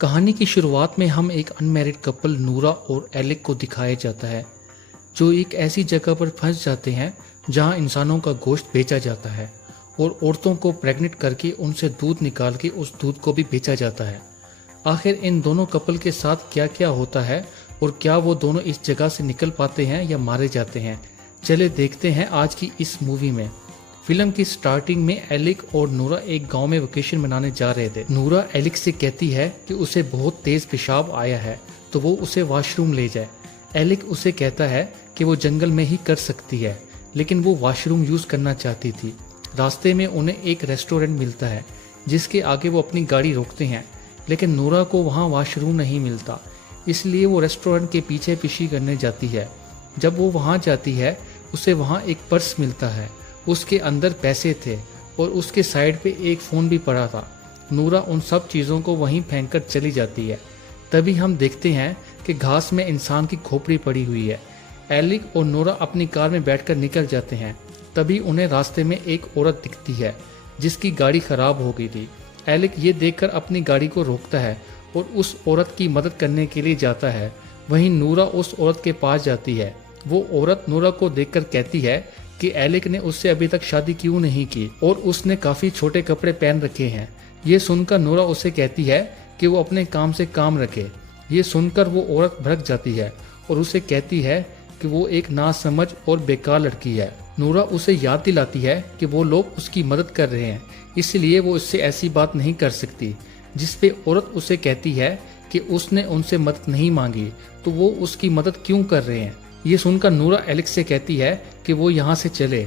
कहानी की शुरुआत में हम एक अनमैरिड कपल नूरा और एलेक को दिखाया जाता है जो एक ऐसी जगह पर फंस जाते हैं जहां इंसानों का गोश्त बेचा जाता है और औरतों को प्रेग्नेंट करके उनसे दूध निकाल के उस दूध को भी बेचा जाता है। आखिर इन दोनों कपल के साथ क्या क्या होता है और क्या वो दोनों इस जगह से निकल पाते हैं या मारे जाते हैं, चले देखते हैं आज की इस मूवी में। फिल्म की स्टार्टिंग में एलिक और नूरा एक गांव में वेकेशन मनाने जा रहे थे। नूरा एलिक से कहती है कि उसे बहुत तेज पेशाब आया है तो वो उसे वॉशरूम ले जाए। एलिक उसे कहता है कि वो जंगल में ही कर सकती है, लेकिन वो वॉशरूम यूज करना चाहती थी। रास्ते में उन्हें एक रेस्टोरेंट मिलता है जिसके आगे वो अपनी गाड़ी रोकते हैं, लेकिन नूरा को वहाँ वॉशरूम नहीं मिलता, इसलिए वो रेस्टोरेंट के पीछे पीछे करने जाती है। जब वो वहाँ जाती है उसे वहाँ एक पर्स मिलता है, उसके अंदर पैसे थे और उसके साइड पे एक फ़ोन भी पड़ा था। नूरा उन सब चीज़ों को वहीं फेंक कर चली जाती है। तभी हम देखते हैं कि घास में इंसान की खोपड़ी पड़ी हुई है। एलिक और नूरा अपनी कार में बैठकर निकल जाते हैं। तभी उन्हें रास्ते में एक औरत दिखती है जिसकी गाड़ी खराब हो गई थी। एलिक ये देखकर अपनी गाड़ी को रोकता है और उस औरत की मदद करने के लिए जाता है। वहीं नूरा उस औरत के पास जाती है। वो औरत नूरा को देखकर कहती है कि एलिक ने उससे अभी तक शादी क्यों नहीं की और उसने काफी छोटे कपड़े पहन रखे हैं। ये सुनकर नूरा उसे कहती है कि वो अपने काम से काम रखे। ये सुनकर वो औरत भड़क जाती है और उसे कहती है कि वो एक नासमझ और बेकार लड़की है। नूरा उसे याद दिलाती है कि वो लोग उसकी मदद कर रहे हैं, इसलिए वो उससे ऐसी बात नहीं कर सकती। जिसपे औरत उसे कहती है कि उसने उनसे मदद नहीं मांगी तो वो उसकी मदद क्यों कर रहे हैं। ये सुनकर नूरा एलिक से कहती है कि वो यहाँ से चले।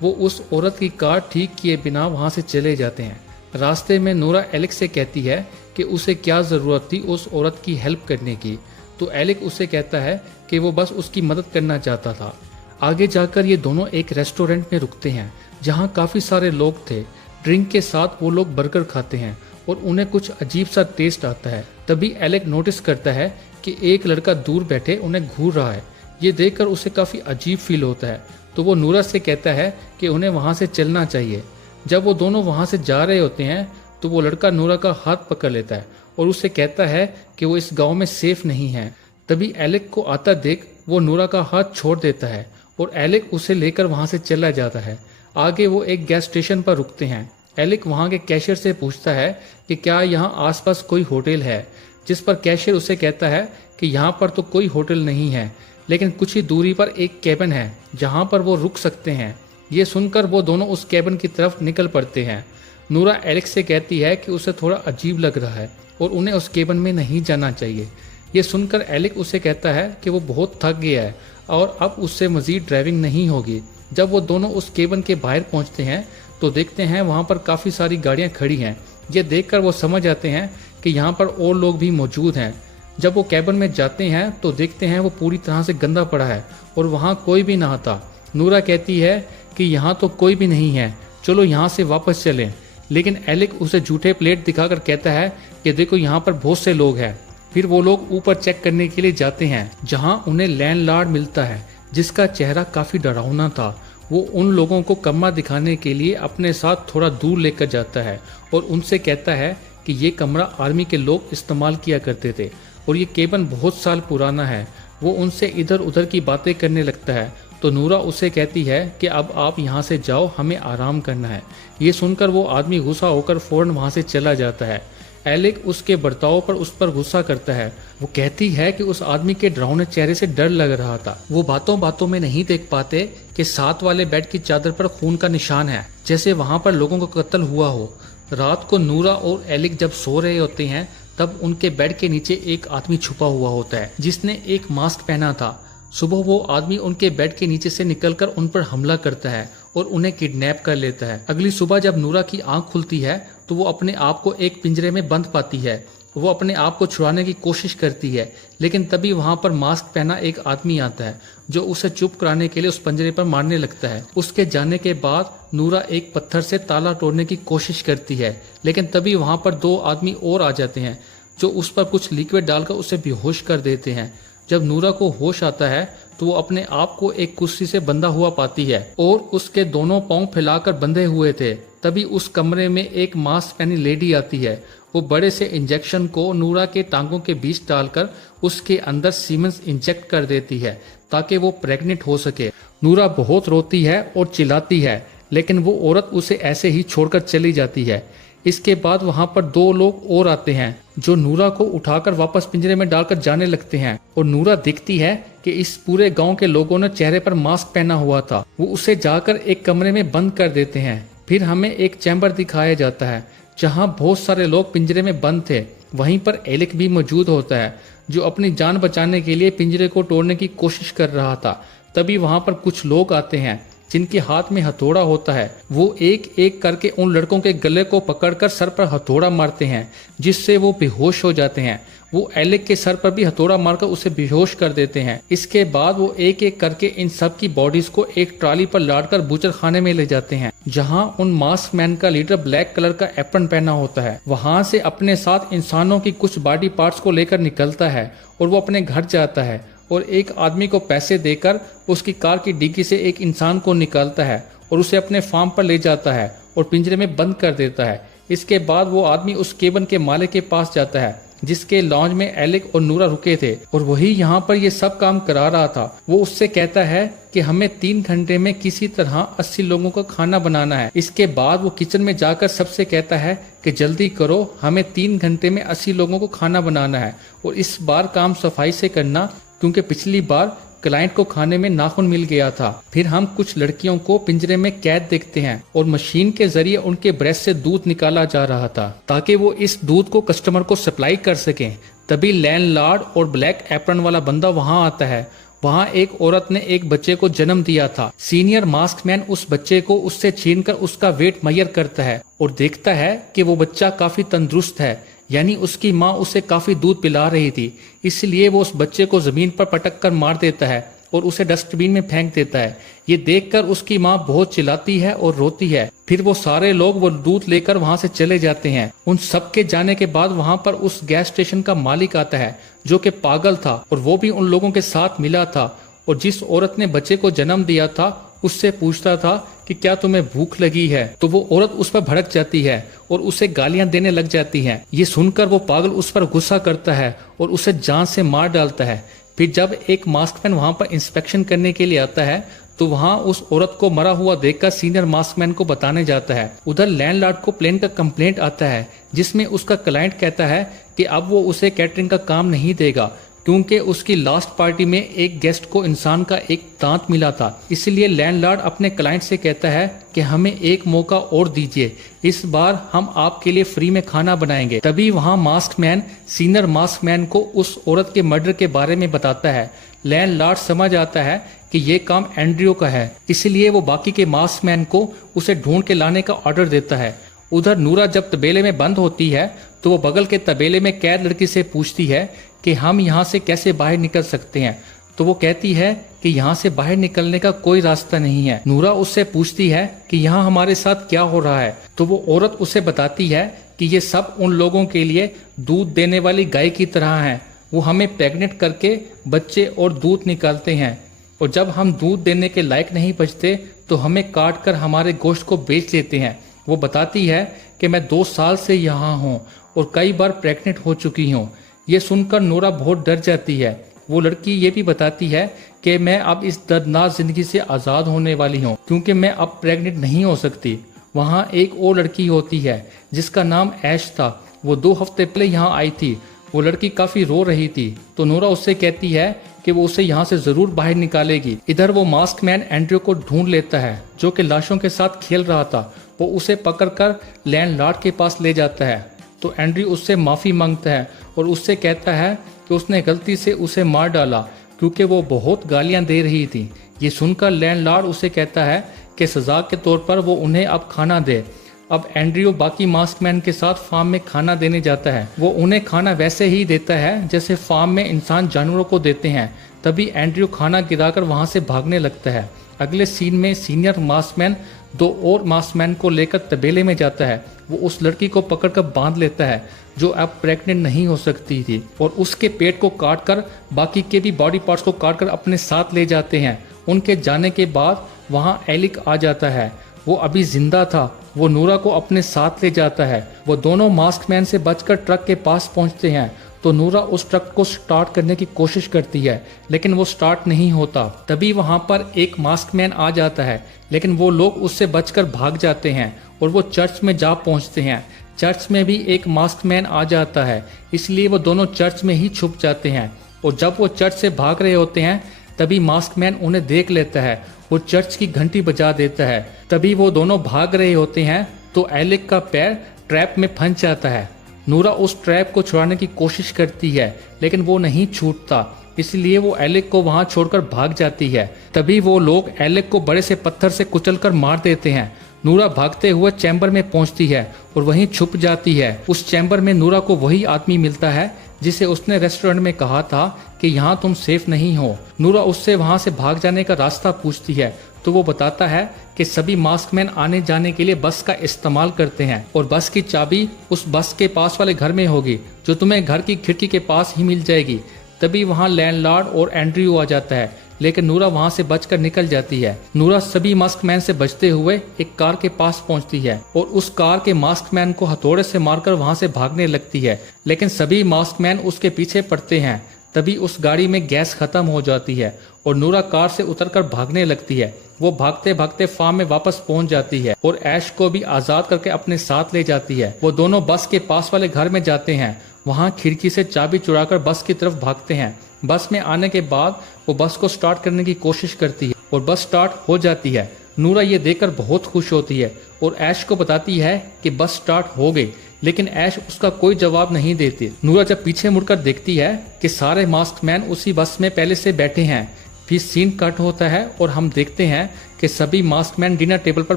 वो उस औरत की कार ठीक किए बिना वहाँ से चले जाते हैं। रास्ते में नूरा एलिक से कहती है कि उसे क्या ज़रूरत थी उस औरत की हेल्प करने की, तो एलिक उसे कहता है कि वो बस उसकी मदद करना चाहता था। आगे जाकर ये दोनों एक रेस्टोरेंट में रुकते हैं जहाँ काफ़ी सारे लोग थे। ड्रिंक के साथ वो लोग बर्गर खाते हैं और उन्हें कुछ अजीब सा टेस्ट आता है। तभी एलिक नोटिस करता है कि एक लड़का दूर बैठे उन्हें घूर रहा है। ये देखकर उसे काफ़ी अजीब फील होता है, तो वो नूरा से कहता है कि उन्हें वहाँ से चलना चाहिए। जब वो दोनों वहाँ से जा रहे होते हैं तो वो लड़का नूरा का हाथ पकड़ लेता है और उसे कहता है कि वो इस गांव में सेफ नहीं है। तभी एलिक को आता देख वो नूरा का हाथ छोड़ देता है और एलिक उसे लेकर वहाँ से चला जाता है। आगे वो एक गैस स्टेशन पर रुकते हैं। एलिक वहाँ के कैशियर से पूछता है कि क्या यहाँ आसपास कोई होटल है, जिस पर कैशियर उसे कहता है कि यहाँ पर तो कोई होटल नहीं है, लेकिन कुछ ही दूरी पर एक कैबिन है जहां पर वो रुक सकते हैं। ये सुनकर वो दोनों उस कैबिन की तरफ निकल पड़ते हैं। नूरा एलिक से कहती है कि उसे थोड़ा अजीब लग रहा है और उन्हें उस कैबिन में नहीं जाना चाहिए। ये सुनकर एलिक उसे कहता है कि वो बहुत थक गया है और अब उससे मजीद ड्राइविंग नहीं होगी। जब वो दोनों उस कैबिन के बाहर पहुंचते हैं तो देखते हैं वहां पर काफ़ी सारी गाड़ियां खड़ी हैं। ये देखकर वो समझ आते हैं कि यहाँ पर और लोग भी मौजूद हैं। जब वो कैबिन में जाते हैं तो देखते हैं वो पूरी तरह से गंदा पड़ा है और वहाँ कोई भी ना था। नूरा कहती है कि यहाँ तो कोई भी नहीं है, चलो यहाँ से वापस चलें। लेकिन एलिक उसे झूठे प्लेट दिखाकर कहता है कि देखो यहाँ पर बहुत से लोग हैं। फिर वो लोग ऊपर चेक करने के लिए जाते हैं जहाँ उन्हें लैंडलॉर्ड मिलता है जिसका चेहरा काफ़ी डरावना था। वो उन लोगों को कमरा दिखाने के लिए अपने साथ थोड़ा दूर लेकर जाता है और उनसे कहता है कि ये कमरा आर्मी के लोग इस्तेमाल किया करते थे और ये केबिन बहुत साल पुराना है। वो उनसे इधर उधर की बातें करने लगता है तो नूरा उसे कहती है कि अब आप यहाँ से जाओ, हमें आराम करना है। ये सुनकर वो आदमी गुस्सा होकर फौरन वहाँ से चला जाता है। एलिक उसके बर्ताव पर उस पर गुस्सा करता है। वो कहती है कि उस आदमी के डरावने चेहरे से डर लग रहा था। वो बातों बातों में नहीं देख पाते कि साथ वाले बेड की चादर पर खून का निशान है, जैसे वहाँ पर लोगों का कत्ल हुआ हो। रात को नूरा और एलिक जब सो रहे होते हैं तब उनके बेड के नीचे एक आदमी छुपा हुआ होता है जिसने एक मास्क पहना था। सुबह वो आदमी उनके बेड के नीचे से निकलकर उन पर हमला करता है और उन्हें किडनैप कर लेता है। अगली सुबह जब नूरा की आंख खुलती है तो वो अपने आप को एक पिंजरे में बंद पाती है। वो अपने आप को छुड़ाने की कोशिश करती है, लेकिन तभी वहां पर मास्क पहना एक आदमी आता है जो उसे चुप कराने के लिए उस पिंजरे पर मारने लगता है। उसके जाने के बाद नूरा एक पत्थर से ताला तोड़ने की कोशिश करती है, लेकिन तभी वहां पर दो आदमी और आ जाते हैं जो उस पर कुछ लिक्विड डालकर उसे बेहोश कर देते हैं। जब नूरा को होश आता है तो वो अपने आप को एक कुर्सी से बंधा हुआ पाती है और उसके दोनों पांव फैलाकर बंधे हुए थे। तभी उस कमरे में एक मास्क पहनी लेडी आती है वो बड़े से इंजेक्शन को नूरा के टांगों के बीच डालकर उसके अंदर सीमेंस इंजेक्ट कर देती है ताकि वो प्रेग्नेंट हो सके। नूरा बहुत रोती है और चिल्लाती है, लेकिन वो औरत उसे ऐसे ही छोड़कर चली जाती है। इसके बाद वहां पर 2 लोग और आते हैं जो नूरा को उठाकर वापस पिंजरे में डालकर जाने लगते हैं और नूरा दिखती है कि इस पूरे गांव के लोगों ने चेहरे पर मास्क पहना हुआ था। वो उसे जाकर एक कमरे में बंद कर देते हैं। फिर हमें एक चैम्बर दिखाया जाता है जहां बहुत सारे लोग पिंजरे में बंद थे। वहीं पर एलिक भी मौजूद होता है जो अपनी जान बचाने के लिए पिंजरे को तोड़ने की कोशिश कर रहा था। तभी वहां पर कुछ लोग आते हैं जिनके हाथ में हथौड़ा होता है। वो एक एक करके उन लड़कों के गले को पकड़कर सर पर हथौड़ा मारते हैं जिससे वो बेहोश हो जाते हैं। वो एलिक के सर पर भी हथौड़ा मारकर उसे बेहोश कर देते हैं। इसके बाद वो एक एक करके इन सब की बॉडीज को एक ट्रॉली पर लादकर बूचर खाने में ले जाते हैं जहां उन मास्क मैन का लीडर ब्लैक कलर का एप्रन पहना होता है वहां से अपने साथ इंसानों की कुछ बॉडी पार्ट्स को लेकर निकलता है और वो अपने घर जाता है और एक आदमी को पैसे देकर उसकी कार की डिग्गी से एक इंसान को निकालता है और उसे अपने फार्म पर ले जाता है और पिंजरे में बंद कर देता है। इसके बाद वो आदमी उस केबन के मालिक के पास जाता है जिसके लॉन्ज में एलिक और नूरा रुके थे और वही यहाँ पर ये सब काम करा रहा था। वो उससे कहता है कि हमें 3 घंटे में किसी तरह 80 लोगों का खाना बनाना है। इसके बाद वो किचन में जाकर सबसे कहता है कि जल्दी करो, हमें 3 घंटे में 80 लोगों को खाना बनाना है और इस बार काम सफाई से करना क्योंकि पिछली बार क्लाइंट को खाने में नाखून मिल गया था। फिर हम कुछ लड़कियों को पिंजरे में कैद देखते हैं और मशीन के जरिए उनके ब्रेस्ट से दूध निकाला जा रहा था ताकि वो इस दूध को कस्टमर को सप्लाई कर सकें। तभी लैंडलॉर्ड और ब्लैक एप्रन वाला बंदा वहां आता है। वहां एक औरत ने एक बच्चे को जन्म दिया था। सीनियर मास्क मैन उस बच्चे को उससे छीनकर उसका वेट मेजर करता है और देखता है कि वो बच्चा काफी तंदुरुस्त है, यानी उसकी माँ उसे काफी दूध पिला रही थी। इसलिए वो उस बच्चे को जमीन पर पटक कर मार देता है और उसे डस्टबिन में फेंक देता है। ये देखकर उसकी माँ बहुत चिल्लाती है और रोती है। फिर वो सारे लोग वो दूध लेकर वहां से चले जाते हैं। उन सबके जाने के बाद वहां पर उस गैस स्टेशन का मालिक आता है जो कि पागल था और वो भी उन लोगों के साथ मिला था और जिस औरत ने बच्चे को जन्म दिया था उससे पूछता था कि क्या तुम्हें भूख लगी है। तो वो औरत उस पर भड़क जाती है और उसे गालियां देने लग जाती हैं। ये सुनकर वो पागल उस पर गुस्सा करता है और उसे जान से मार डालता है। फिर जब एक मास्कमैन वहां पर इंस्पेक्शन करने के लिए आता है तो वहां उस औरत को मरा हुआ देखकर सीनियर मास्कमैन को बताने जाता है। उधर लैंडलॉर्ड को प्लेन का कंप्लेंट आता है जिसमें उसका क्लाइंट कहता है कि अब वो उसे कैटरिंग का काम नहीं देगा क्योंकि उसकी लास्ट पार्टी में एक गेस्ट को इंसान का एक दांत मिला था। इसलिए लैंडलॉर्ड अपने क्लाइंट से कहता है कि हमें एक मौका और दीजिए, इस बार हम आपके लिए फ्री में खाना बनाएंगे। तभी वहां मास्कमैन सीनियर मास्कमैन को उस औरत के मर्डर के बारे में बताता है। लैंडलॉर्ड समझ आता है कि ये काम एंड्रयू का है, इसलिए वो बाकी के मास्कमैन को उसे ढूंढ के लाने का ऑर्डर देता है। उधर नूरा जब तबेले में बंद होती है तो वो बगल के तबेले में कैद लड़की से पूछती है कि हम यहाँ से कैसे बाहर निकल सकते हैं। तो वो कहती है कि यहाँ से बाहर निकलने का कोई रास्ता नहीं है। नूरा उससे पूछती है कि यहाँ हमारे साथ क्या हो रहा है। तो वो औरत उसे बताती है कि ये सब उन लोगों के लिए दूध देने वाली गाय की तरह हैं। वो हमें प्रेग्नेंट करके बच्चे और दूध निकालते हैं और जब हम दूध देने के लायक नहीं बचते तो हमें काट कर हमारे गोश्त को बेच लेते हैं। वो बताती है कि मैं 2 साल से यहाँ हूँ और कई बार प्रेग्नेंट हो चुकी हूँ। ये सुनकर नूरा बहुत डर जाती है। वो लड़की ये भी बताती है कि मैं अब इस दर्दनाक जिंदगी से आज़ाद होने वाली हूँ क्योंकि मैं अब प्रेग्नेंट नहीं हो सकती। वहाँ एक और लड़की होती है जिसका नाम ऐश था। वो 2 हफ्ते पहले यहाँ आई थी। वो लड़की काफी रो रही थी तो नूरा उससे कहती है कि वो उसे यहाँ से जरूर बाहर निकालेगी। इधर वो मास्कमैन एंड्रयू को ढूंढ लेता है जो कि लाशों के साथ खेल रहा था। वो उसे पकड़कर लैंडलॉर्ड के पास ले जाता है तो एंड्रयू उससे माफी मांगता है और उससे कहता है कि उसने गलती से उसे मार डाला क्योंकि वो बहुत गालियां दे रही थी। ये सुनकर लैंडलॉर्ड उसे कहता है कि सजा के तौर पर वो उन्हें अब खाना दे। अब एंड्रयू बाकी मास्कमैन के साथ फार्म में खाना देने जाता है। वो उन्हें खाना वैसे ही देता है जैसे फार्म में इंसान जानवरों को देते हैं। तभी एंड्रयू खाना गिराकर वहां से भागने लगता है। अगले सीन में सीनियर मास्कमैन 2 और मास्कमैन को लेकर तबेले में जाता है। वो उस लड़की को पकड़कर बांध लेता है जो अब प्रेग्नेंट नहीं हो सकती थी और उसके पेट को काटकर बाकी के भी बॉडी पार्ट्स को काटकर अपने साथ ले जाते हैं। उनके जाने के बाद वहां एलिक आ जाता है। वो अभी जिंदा था वो नूरा को अपने साथ ले जाता है। वो दोनों मास्कमैन से बचकर ट्रक के पास पहुंचते हैं तो नूरा उस ट्रक को स्टार्ट करने की कोशिश करती है, लेकिन वो स्टार्ट नहीं होता। तभी वहां पर एक मास्कमैन आ जाता है, लेकिन वो लोग उससे बचकर भाग जाते हैं और वो चर्च में जा पहुंचते हैं। चर्च में भी एक मास्कमैन आ जाता है, इसलिए वो दोनों चर्च में ही छुप जाते हैं। और जब वो चर्च से भाग रहे होते हैं तभी मास्कमैन उन्हें देख लेता है और चर्च की घंटी बजा देता है। तभी वो दोनों भाग रहे होते हैं तो एलेक का पैर ट्रैप में फंस जाता है। नूरा उस ट्रैप को छुड़ाने की कोशिश करती है, लेकिन वो नहीं छूटता, इसलिए वो एलेक को वहां छोड़कर भाग जाती है। तभी वो लोग एलेक को बड़े से पत्थर से कुचलकर मार देते हैं। नूरा भागते हुए चैम्बर में पहुंचती है और वहीं छुप जाती है। उस चैम्बर में नूरा को वही आदमी मिलता है जिसे उसने रेस्टोरेंट में कहा था कि यहाँ तुम सेफ नहीं हो। नूरा उससे वहां से भाग जाने का रास्ता पूछती है तो वो बताता है कि सभी मास्कमैन आने जाने के लिए बस का इस्तेमाल करते हैं और बस की चाबी उस बस के पास वाले घर में होगी जो तुम्हें घर की खिड़की के पास ही मिल जाएगी। तभी वहाँ लैंडलॉर्ड और एंड्रयू आ जाता है, लेकिन नूरा वहां से बचकर निकल जाती है। नूरा सभी मास्कमैन से बचते हुए एक कार के पास पहुंचती है और उस कार के मास्कमैन को हथौड़े से मारकर वहां से भागने लगती है, लेकिन सभी मास्कमैन उसके पीछे पड़ते हैं। तभी उस गाड़ी में गैस खत्म हो जाती है और नूरा कार से उतरकर भागने लगती है। वो भागते भागते फार्म में वापस पहुंच जाती है और ऐश को भी आजाद करके अपने साथ ले जाती है। वो दोनों बस के पास वाले घर में जाते हैं। वहां खिड़की से चाबी चुराकर बस की तरफ भागते हैं। बस में आने के बाद वो बस को स्टार्ट करने की कोशिश करती है और बस स्टार्ट हो जाती है। नूरा ये देखकर बहुत खुश होती है और ऐश को बताती है कि बस स्टार्ट हो गई, लेकिन ऐश उसका कोई जवाब नहीं देती। नूरा जब पीछे मुड़कर देखती है कि सारे मास्कमैन उसी बस में पहले से बैठे हैं। फिर सीन कट होता है और हम देखते हैं कि सभी मास्कमैन डिनर टेबल पर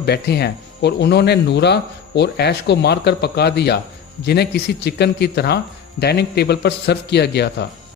बैठे हैं और उन्होंने नूरा और ऐश को मारकर पका दिया, जिन्हें किसी चिकन की तरह डाइनिंग टेबल पर सर्व किया गया था।